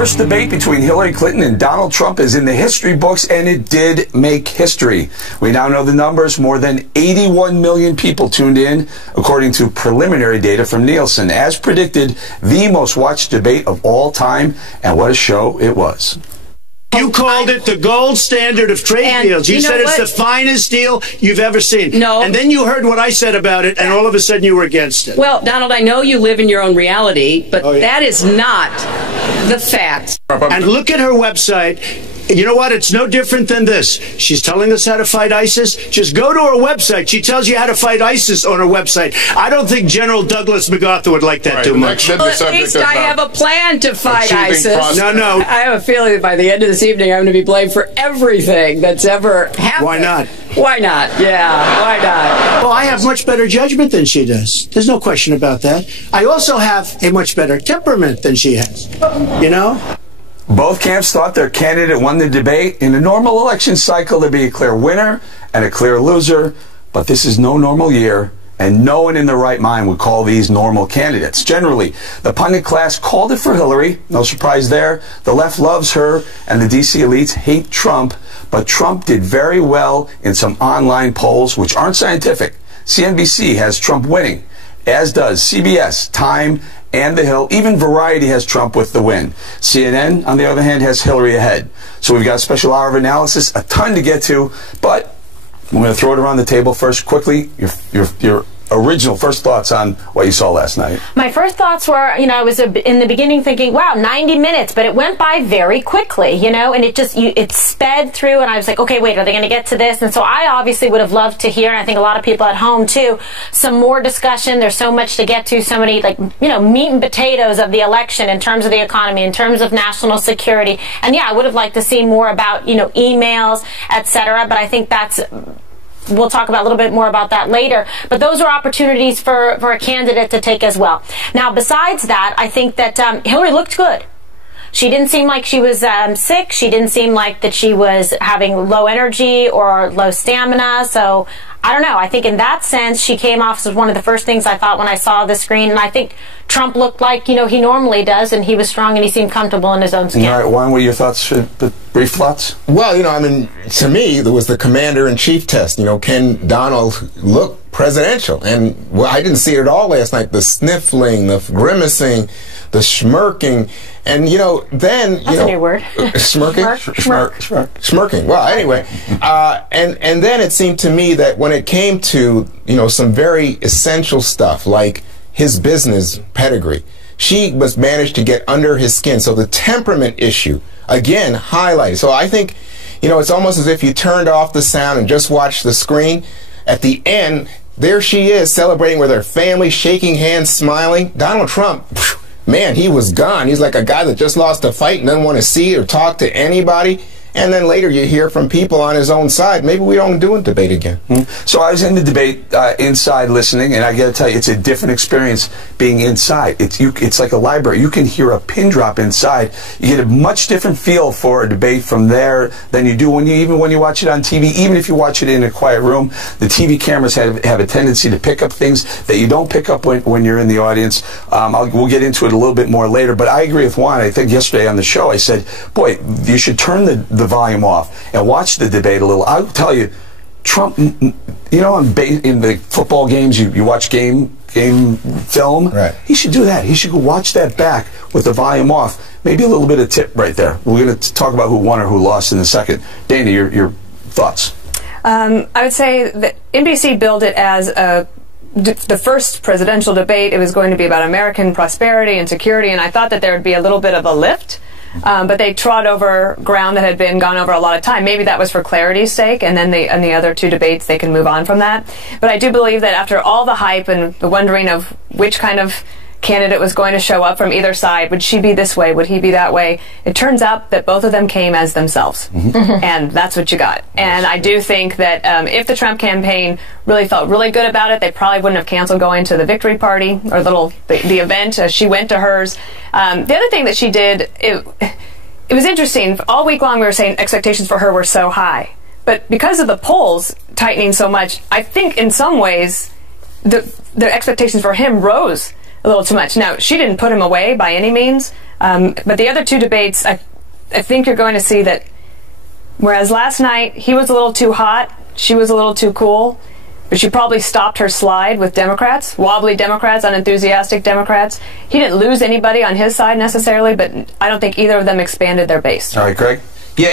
first debate between Hillary Clinton and Donald Trump is in the history books, and it did make history. We now know the numbers. More than 81 million people tuned in, according to preliminary data from Nielsen. As predicted, the most watched debate of all time, and what a show it was. You called it the gold standard of trade deals. You said it's the finest deal you've ever seen. No. And then you heard what I said about it, and all of a sudden you were against it. Well, Donald, I know you live in your own reality, but that is not the fact. And look at her website. You know what? It's no different than this. She's telling us how to fight ISIS. Just go to her website. She tells you how to fight ISIS on her website. I don't think General Douglas MacArthur would like that too much. Well, at least I have a plan to fight ISIS. No. I have a feeling that by the end of this evening, I'm going to be blamed for everything that's ever happened. Why not? Why not? Yeah, why not? Well, I have much better judgment than she does. There's no question about that. I also have a much better temperament than she has. You know? Both camps thought their candidate won the debate. In a normal election cycle, there'd be a clear winner and a clear loser, but this is no normal year, and no one in their right mind would call these normal candidates. Generally, the pundit class called it for Hillary. No surprise there. The left loves her, and the D.C. elites hate Trump, but Trump did very well in some online polls, which aren't scientific. CNBC has Trump winning, as does CBS, Time, and The Hill. Even Variety has Trump with the win. CNN, on the other hand, has Hillary ahead. So we've got a special hour of analysis, a ton to get to, but I'm going to throw it around the table first. Quickly, your original first thoughts on what you saw last night. My first thoughts were, I was in the beginning thinking, wow, 90 minutes, but it went by very quickly, and it sped through, and I was like, okay, wait, are they going to get to this? And so I obviously would have loved to hear, and I think a lot of people at home too, some more discussion. There's so much to get to, so many, meat and potatoes of the election in terms of the economy, in terms of national security. And yeah, I would have liked to see more about, emails, etc. But I think we'll talk about a little bit more about that later. But those are opportunities for a candidate to take as well. Now, besides that, I think that Hillary looked good. She didn't seem like she was sick. She didn't seem like that she was having low energy or low stamina. So I don't know. I think in that sense, she came off as one of the first things I thought when I saw the screen. And I think Trump looked like, he normally does, and he was strong and he seemed comfortable in his own skin. All right, Juan, what are your thoughts, the brief thoughts? Well, to me, there was the commander-in-chief test. Can Donald look presidential? And I didn't see it at all last night. The sniffling, the grimacing, the smirking. And, then, That's a new word. Smirking? Smirking. Well, anyway. And then it seemed to me that when it came to, some very essential stuff, like his business pedigree, she managed to get under his skin. So the temperament issue, again, highlighted. So I think, it's almost as if you turned off the sound and just watched the screen. At the end, there she is celebrating with her family, shaking hands, smiling. Donald Trump, man, he was gone. He's like a guy that just lost a fight and doesn't want to see or talk to anybody. And then later you hear from people on his own side, maybe we don't do a debate again. So I was in the debate inside listening, and I got to tell you, it's a different experience being inside. It's like a library. You can hear a pin drop inside. You get a much different feel for a debate from there than you do when you watch it on TV. Even if you watch it in a quiet room, the TV cameras have a tendency to pick up things that you don't pick up when you're in the audience. We'll get into it a little bit more later, but I agree with Juan. I think yesterday on the show I said, boy, you should turn the volume off and watch the debate a little. I'll tell you, Trump, in the football games, you watch game film. Right. He should do that. He should go watch that back with the volume off. Maybe a little bit of tip right there. We're going to talk about who won or who lost in a second. Dana, your thoughts? I would say that NBC billed it as the first presidential debate. It was going to be about American prosperity and security, and I thought that there would be a little bit of a lift. But they trod over ground that had been gone over a lot of time. Maybe that was for clarity's sake, and then in the other two debates they can move on from that. But I do believe that after all the hype and the wondering of which kind of candidate was going to show up from either side, would she be this way, would he be that way, it turns out that both of them came as themselves. And that's what you got. And I do think that if the Trump campaign really felt really good about it, they probably wouldn't have canceled going to the victory party or the event. She went to hers. The other thing that she did, it was interesting. All week long we were saying expectations for her were so high. But because of the polls tightening so much, I think in some ways the expectations for him rose a little too much. Now, she didn't put him away by any means, but the other two debates, I think you're going to see that whereas last night he was a little too hot, she was a little too cool, but she probably stopped her slide with Democrats, wobbly Democrats, unenthusiastic Democrats. He didn't lose anybody on his side necessarily, but I don't think either of them expanded their base. All right, Greg? Yeah,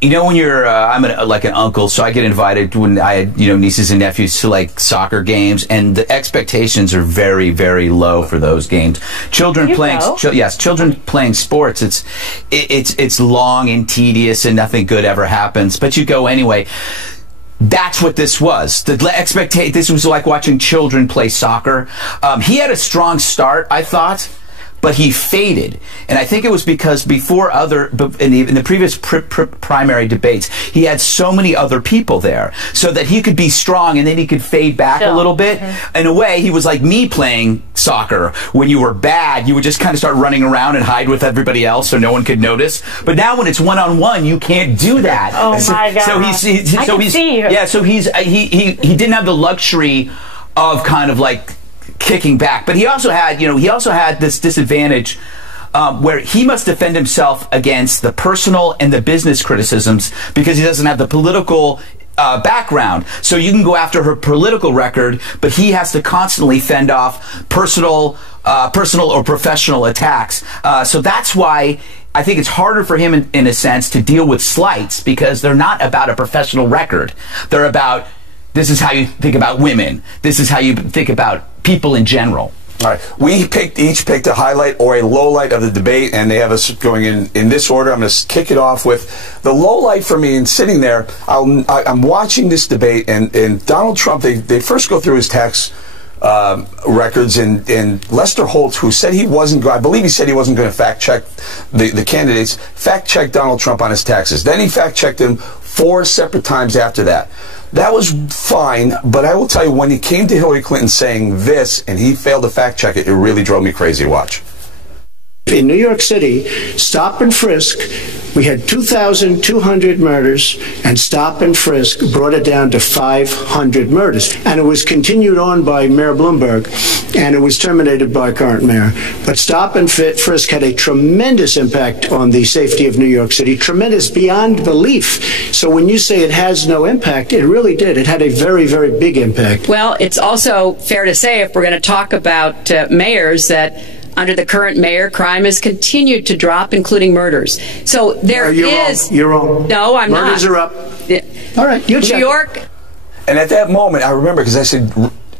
when you're, I'm like an uncle, so I get invited when I had, nieces and nephews to like soccer games, and the expectations are very, very low for those games. Children playing sports, it's long and tedious and nothing good ever happens, but you go anyway. That's what this was. This was like watching children play soccer. He had a strong start, I thought, but he faded. And I think it was because in the previous primary debates, he had so many other people there so that he could be strong and then he could fade back a little bit. Mm-hmm. In a way, he was like me playing soccer. When you were bad, you would just kind of start running around and hide with everybody else so no one could notice. But now when it's one-on-one, you can't do that. Oh my God. So he didn't have the luxury of kind of like kicking back, but he also had this disadvantage where he must defend himself against the personal and the business criticisms because he doesn't have the political background. So you can go after her political record, but he has to constantly fend off personal or professional attacks. So that's why I think it's harder for him in a sense to deal with slights because they're not about a professional record. They're about, this is how you think about women. This is how you think about people in general. All right. We each picked a highlight or a low light of the debate, and they have us going in this order. I'm going to kick it off with the low light for me. And sitting there, I'm watching this debate, and Donald Trump, they first go through his tax records, and Lester Holt, who said he wasn't, I believe he said he wasn't going to fact check the candidates, fact checked Donald Trump on his taxes. Then he fact checked him 4 separate times after that. That was fine, but I will tell you, when he came to Hillary Clinton saying this and he failed to fact check it, it really drove me crazy to watch. In New York City, stop and frisk, we had 2,200 murders, and stop and frisk brought it down to 500 murders. And it was continued on by Mayor Bloomberg, and it was terminated by current mayor. But stop and frisk had a tremendous impact on the safety of New York City, tremendous beyond belief. So when you say it has no impact, it really did. It had a very, very big impact. Well, it's also fair to say, if we're going to talk about mayors, that under the current mayor, crime has continued to drop, including murders. So there is... You're wrong. No, I'm not. Murders are up. Yeah. All right, you check. New York... And at that moment, I remember, because I said,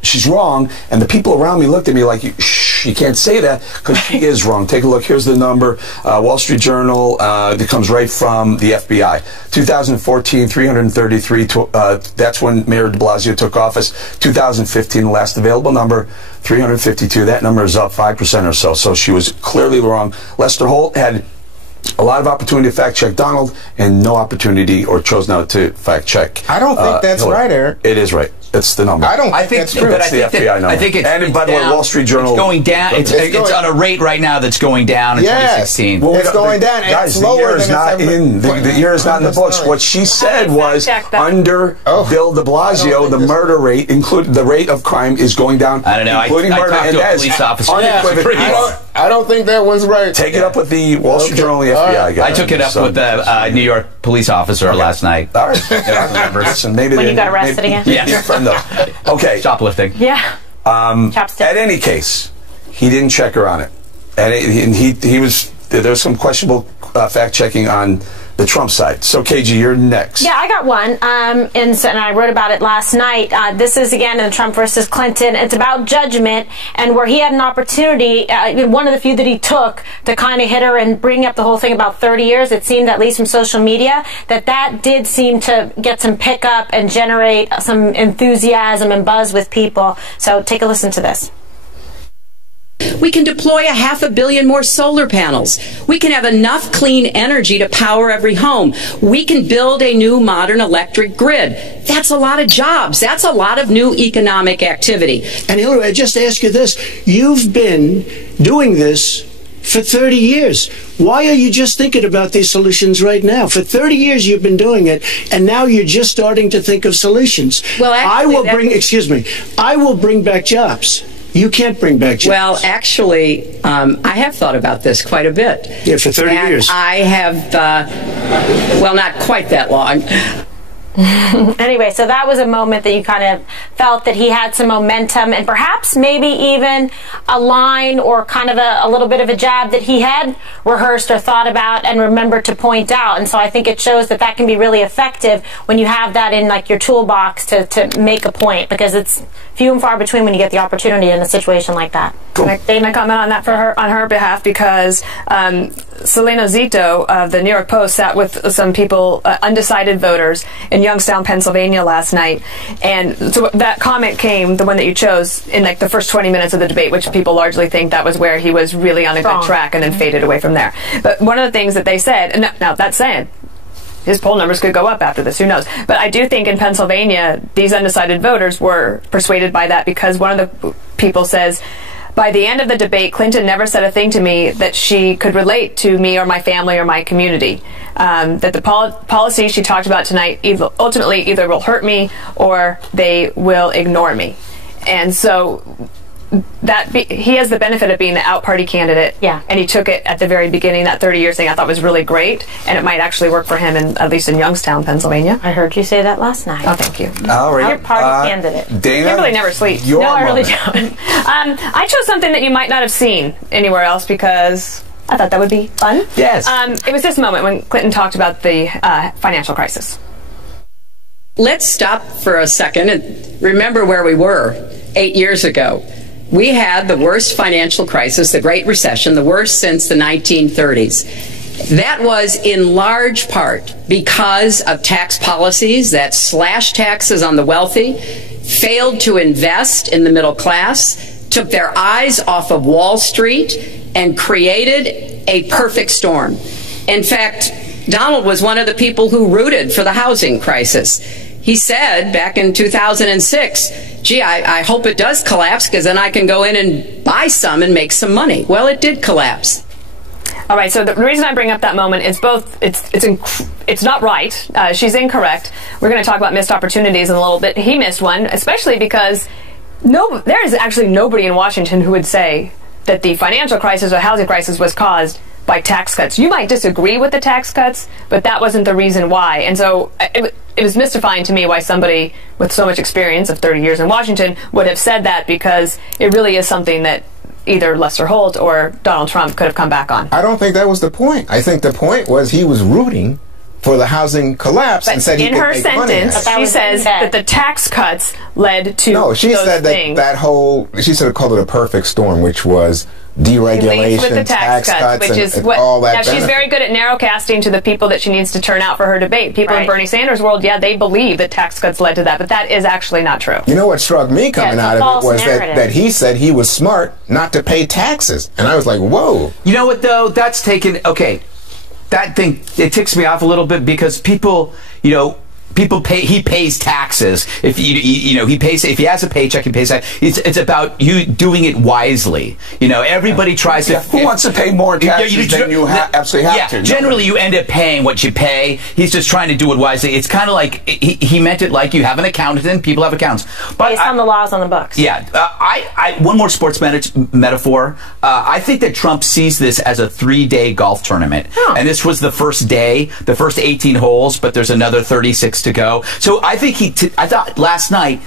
she's wrong, and the people around me looked at me like, shh, you can't say that, because she is wrong. Take a look. Here's the number. Wall Street Journal, that comes right from the FBI. 2014, 333, that's when Mayor de Blasio took office. 2015, the last available number, 352. That number is up 5% or so. So she was clearly wrong. Lester Holt had a lot of opportunity to fact check Donald and no opportunity, or chose not to fact check. I don't think that's Hillary. Right, Eric. It is right. It's the number. I don't think that's true. It's the FBI number. I think it's, and by the way, Wall Street Journal. It's going down. It's on a rate right now that's going down in 2016. Well, it's going down. Guys, it's the year lower is than not in. The year is not in the books. What she said was, under Bill de Blasio, the murder rate, including the rate of crime, is going down. I don't know. Including I murder. talked And to a police officer. I don't think that one's right. Take it up with the Wall Street Journal and the FBI guy. I took it up with the New York police officer last night. All right. Listen, maybe when you got arrested again? Yes. Okay. Shoplifting. Yeah. At any case, he didn't check her on it. And he was, there was some questionable fact checking on the Trump side. So, KG, you're next. Yeah, I got one, and I wrote about it last night. This is, again, in Trump versus Clinton. It's about judgment, and where he had an opportunity, one of the few that he took, to kind of hit her and bring up the whole thing about 30 years. It seemed, at least from social media, that did seem to get some pickup and generate some enthusiasm and buzz with people. So take a listen to this. We can deploy 500 million more solar panels. We can have enough clean energy to power every home. We can build a new modern electric grid. That's a lot of jobs. That's a lot of new economic activity. And Hillary, I just ask you this. You've been doing this for 30 years. Why are you just thinking about these solutions right now? For 30 years you've been doing it, and now you're just starting to think of solutions. Well, actually, I will bring back jobs. You can't bring back jobs. Well, actually, I have thought about this quite a bit. Yeah, for 30 And years. I have, well, not quite that long. Anyway, so that was a moment that you kind of felt that he had some momentum and perhaps maybe even a line or kind of a little bit of a jab that he had rehearsed or thought about and remembered to point out. And so I think it shows that that can be really effective when you have that in like your toolbox to make a point, because it's few and far between when you get the opportunity in a situation like that. Can I comment on that on her behalf? Because Selena Zito of the New York Post sat with some people, undecided voters, in Youngstown, Pennsylvania last night. And so that comment came, the one that you chose, in like the first 20 minutes of the debate, which people largely think that was where he was really on a good track and then faded away from there. But one of the things that they said, and now that said, his poll numbers could go up after this, who knows. But I do think in Pennsylvania, these undecided voters were persuaded by that, because one of the people says, by the end of the debate, Clinton never said a thing to me that she could relate to me or my family or my community. That the policies she talked about tonight ultimately either will hurt me or they will ignore me. And so he has the benefit of being the out-party candidate. Yeah. And he took it at the very beginning. That 30-year thing I thought was really great, and it might actually work for him, at least in Youngstown, Pennsylvania. I heard you say that last night. Oh, thank you. All right. You're party candidate. Dana, Kimberly never sleeps. your No, I really moment. don't. I chose something that you might not have seen anywhere else because I thought that would be fun. Yes. It was this moment when Clinton talked about the financial crisis. Let's stop for a second and remember where we were 8 years ago. We had the worst financial crisis, the Great Recession, the worst since the 1930s. That was in large part because of tax policies that slashed taxes on the wealthy, failed to invest in the middle class, took their eyes off of Wall Street, and created a perfect storm. In fact, Donald was one of the people who rooted for the housing crisis. He said back in 2006, gee, I hope it does collapse because then I can go in and buy some and make some money. Well, it did collapse. All right, so the reason I bring up that moment is both, it's not right. She's incorrect. We're going to talk about missed opportunities in a little bit. He missed one, especially because there is actually nobody in Washington who would say that the financial crisis or housing crisis was caused by tax cuts. You might disagree with the tax cuts, but that wasn't the reason why. And so it was mystifying to me why somebody with so much experience of 30 years in Washington would have said that, because it really is something that either Lester Holt or Donald Trump could have come back on. I don't think that was the point. I think the point was he was rooting for the housing collapse and said he could make money. In her sentence, she says that the tax cuts led to No, she those said things. she sort of called it a perfect storm, which was deregulation, with the tax cuts, which is what all that now she's benefit. very good at narrowcasting to the people that she needs to turn out for her debate. People in Right. Bernie Sanders' world, yeah, they believe that tax cuts led to that, but that is actually not true. You know what struck me coming it's a out of false it was narrative. that he said he was smart not to pay taxes. And I was like, whoa. You know what, though? That's taken... Okay, that thing, it ticks me off a little bit because people, he pays taxes. If he pays, if he has a paycheck, he pays that. It's about you doing it wisely. Everybody tries to. Who wants to pay more taxes than you absolutely have to? Generally, you end up paying what you pay. He's just trying to do it wisely. It's kind of like he meant it like you have an accountant. People have accountants. But Based on the laws on the books. Yeah. One more sports metaphor. I think that Trump sees this as a 3-day golf tournament. Oh. And this was the first day, the first 18 holes, but there's another 36 to go. So I think I thought last night,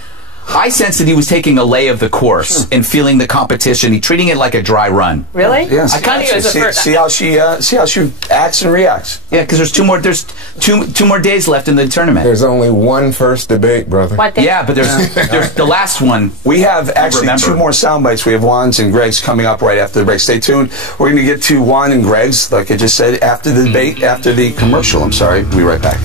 I sensed that he was taking a lay of the course and feeling the competition. He's treating it like a dry run. Really? Yes. I kind of See how she acts and reacts. Yeah, because there's two more days left in the tournament. There's only one first debate, brother. What day? Yeah, but there's the last one. We have actually two more sound bites. We have Juan's and Greg's coming up right after the break. Stay tuned. We're going to get to Juan and Greg's, like I just said, after the debate, after the commercial. I'm sorry. We'll be right back.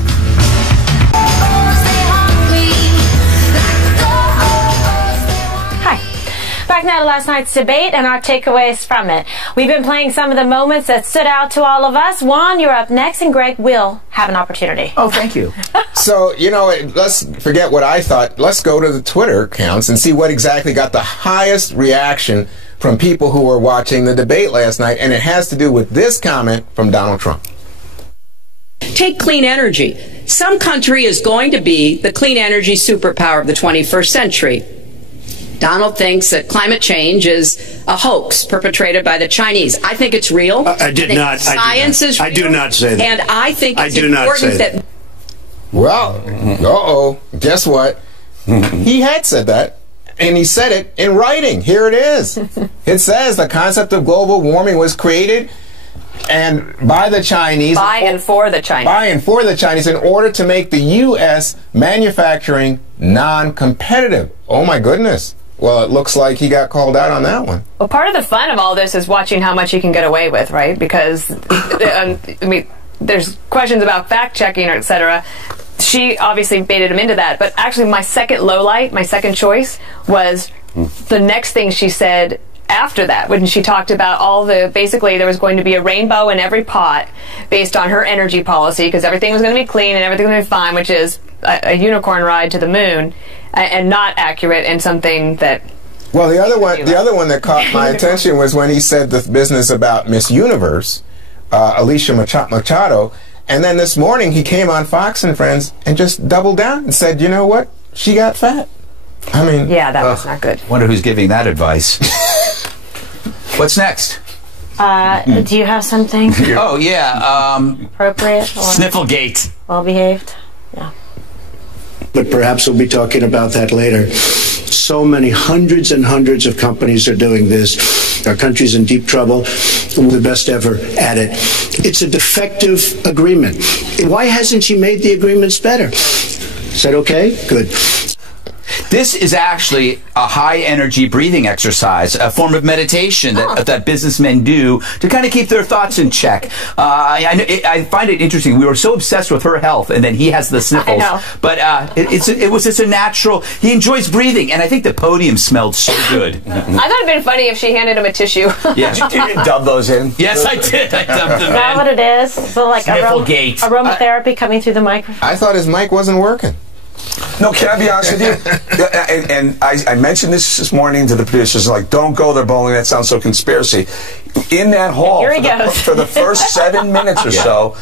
Back now to last night's debate and our takeaways from it. We've been playing some of the moments that stood out to all of us. Juan, you're up next, and Greg will have an opportunity. Oh, thank you. So, let's forget what I thought. Let's go to the Twitter accounts and see what exactly got the highest reaction from people who were watching the debate last night, and it has to do with this comment from Donald Trump. Take clean energy. Some country is going to be the clean energy superpower of the 21st century. Donald thinks that climate change is a hoax perpetrated by the Chinese. I think it's real. I did think not. Science is real. I do not say that. And I think it's I do not important say that. Well, guess what? He had said that, and he said it in writing. Here it is. It says the concept of global warming was created and by the Chinese. By and for the Chinese. By and for the Chinese in order to make the U.S. manufacturing non-competitive. Oh, my goodness. Well, it looks like he got called out on that one. Well, part of the fun of all this is watching how much he can get away with, right? Because, I mean, there's questions about fact-checking, et cetera. She obviously baited him into that. But actually, my second lowlight, my second choice, was the next thing she said after that, when she talked about all the, basically there was going to be a rainbow in every pot based on her energy policy, because everything was going to be clean and everything was going to be fine, which is a unicorn ride to the moon, and not accurate, and something that... Well, the other one that caught my attention was when he said the business about Miss Universe, Alicia Machado, and then this morning he came on Fox and Friends and just doubled down and said, you know what, she got fat. I mean... Yeah, that was not good. Wonder who's giving that advice. What's next? Do you have something Oh, yeah. appropriate or Snifflegate. well behaved? Yeah. But perhaps we'll be talking about that later. So many, hundreds and hundreds of companies are doing this. Our country's in deep trouble. We're the best ever at it. It's a defective agreement. Why hasn't she made the agreements better? Is that okay? Good. This is actually a high-energy breathing exercise, a form of meditation that businessmen do to kind of keep their thoughts in check. I find it interesting. We were so obsessed with her health, and then he has the sniffles. I know. But it was just a natural. He enjoys breathing, and I think the podium smelled so good. I thought it'd been funny if she handed him a tissue. Yeah. Did you dub those in? Yes, I did. I dubbed them Is that in. what it is? So like Snifflegate. aromatherapy coming through the microphone? I thought his mic wasn't working. No, can I be honest with you? And I mentioned this morning to the producers, like, don't go there, Bowling. That sounds so conspiracy. In that hall, Here he goes. for the first 7 minutes or so,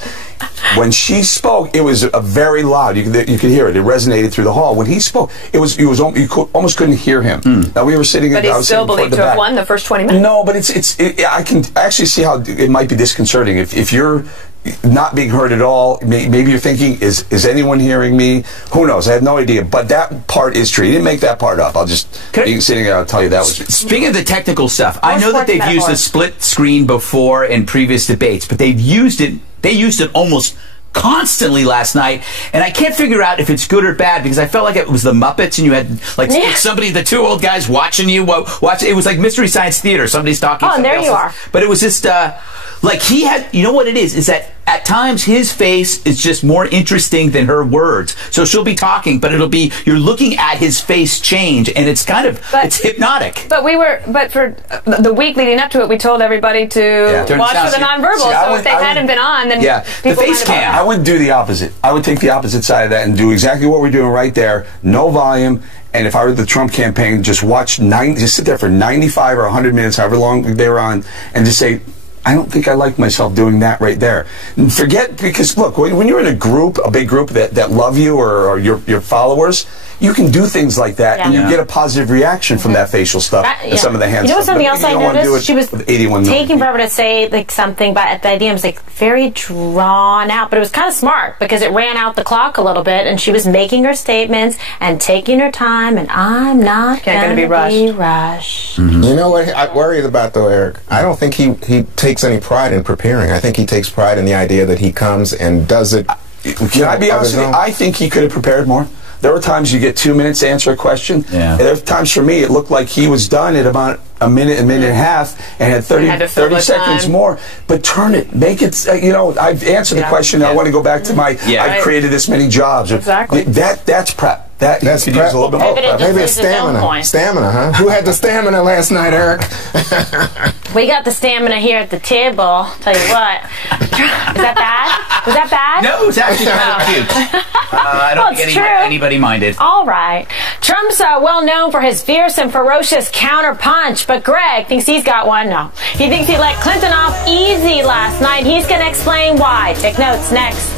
when she spoke, it was a very loud. You could hear it. It resonated through the hall. When he spoke, you almost couldn't hear him. Now we were sitting. But he's still believed to have won the first 20 minutes. No, but I can actually see how it might be disconcerting if you're not being heard at all. Maybe you're thinking, is anyone hearing me? Who knows? I have no idea. But that part is true. You didn't make that part up. I'll just sitting there. I'll tell you that was. Speaking of the technical stuff, I know that they've used a split screen before in previous debates, but they've used it. They used it almost constantly last night, and I can't figure out if it's good or bad, because I felt like it was the Muppets, and you had like somebody, the two old guys watching you. It was like Mystery Science Theater. Somebody's talking. Oh, and there you are. But it was just like he had. You know what it is that at times his face is just more interesting than her words. So she'll be talking, but it'll be you're looking at his face change, and it's kind of it's hypnotic. But for the week leading up to it, we told everybody to watch for the nonverbal. So if they hadn't been on, then the face cam. I would do the opposite. I would take the opposite side of that and do exactly what we're doing right there. No volume. And if I were the Trump campaign, just sit there for 95 or 100 minutes, however long they were on, and just say, I don't think I like myself doing that right there. And forget, because look, when you're in a group, a big group that love you or your followers, you can do things like that, and you get a positive reaction from that facial stuff and some of the hand stuff. You know stuff. something else I noticed? She was taking forever to say like something, but the idea was like very drawn out, but it was kind of smart because it ran out the clock a little bit, and she was making her statements and taking her time, and I'm not going to be rushed. Mm-hmm. You know what I worry about, though, Eric? I don't think he takes any pride in preparing. I think he takes pride in the idea that he comes and does it. Can I be honest with you? I think he could have prepared more. There were times you get 2 minutes to answer a question. Yeah. And there were times for me it looked like he was done at about a minute and a half, and had 30 seconds more. But turn it, make it. I've answered the question. I want to go back to my. I've created this many jobs. Exactly. That's prep. That's prep. Use a little bit more prep. Maybe it's stamina. Stamina, huh? Who had the stamina last night, Eric? We got the stamina here at the table. Tell you what. Is that bad? Was that bad? No, it was actually kind of cute. I don't think anybody minded. All right. Trump's well known for his fierce and ferocious counter-punch, but Greg thinks he's got one. No. He thinks he let Clinton off easy last night. He's going to explain why. Take notes next.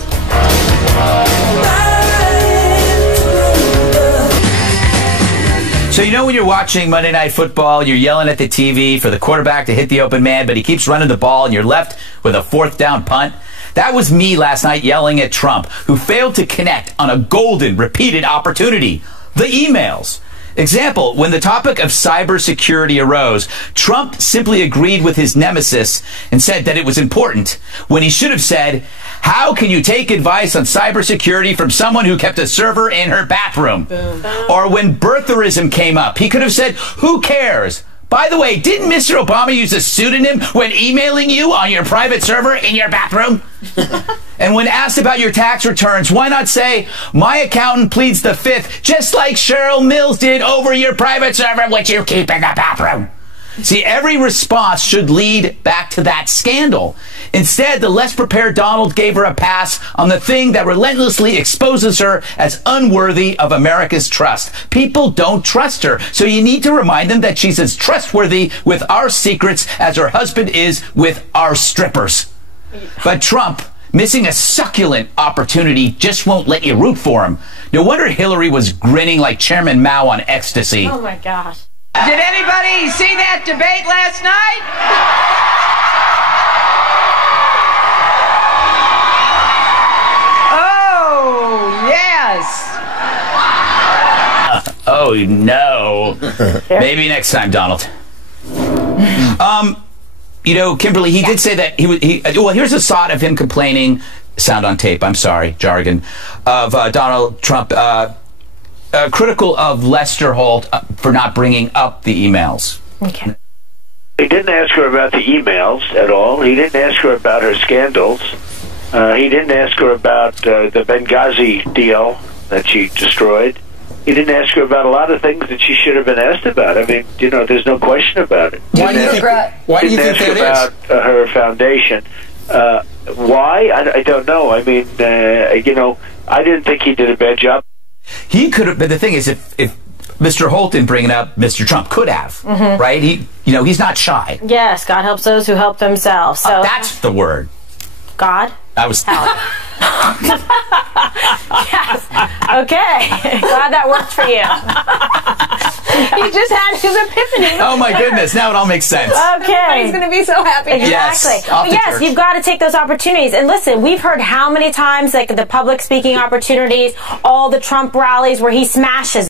So you know when you're watching Monday Night Football, you're yelling at the TV for the quarterback to hit the open man, but he keeps running the ball and you're left with a fourth down punt? That was me last night yelling at Trump, who failed to connect on a golden, repeated opportunity. The emails. Example, when the topic of cybersecurity arose, Trump simply agreed with his nemesis and said that it was important, when he should have said, how can you take advice on cybersecurity from someone who kept a server in her bathroom? Boom. Or when birtherism came up, he could have said, who cares? By the way, didn't Mr. Obama use a pseudonym when emailing you on your private server in your bathroom? And when asked about your tax returns, why not say, my accountant pleads the fifth, just like Cheryl Mills did over your private server, which you keep in the bathroom? See, every response should lead back to that scandal. Instead, the less prepared Donald gave her a pass on the thing that relentlessly exposes her as unworthy of America's trust. People don't trust her, so you need to remind them that she's as trustworthy with our secrets as her husband is with our strippers. But Trump, missing a succulent opportunity, just won't let you root for him. No wonder Hillary was grinning like Chairman Mao on ecstasy. Oh my gosh. Did anybody see that debate last night? Oh, yes. Oh, no. Maybe next time, Donald. You know, Kimberly, he did say that well, here's a shot of him complaining, sound on tape, I'm sorry, jargon, of Donald Trump, critical of Lester Holt for not bringing up the emails. Okay. He didn't ask her about the emails at all. He didn't ask her about her scandals. He didn't ask her about the Benghazi deal that she destroyed. He didn't ask her about a lot of things that she should have been asked about. I mean, you know, there's no question about it. Why do you think that is? About her foundation. Why? I don't know. I mean, you know, I didn't think he did a bad job. He could have, but the thing is, if Mr. Holt didn't bring it up, Mr. Trump could have, right? He, you know, he's not shy. Yes, God helps those who help themselves. So that's the word. God? I was... Yes. Okay. Glad that worked for you. He just had his epiphany. Oh my goodness, now it all makes sense. Okay. He's going to be so happy. Exactly. Yes, you've got to take those opportunities. And listen, we've heard how many times, like the public speaking opportunities, all the Trump rallies where he smashes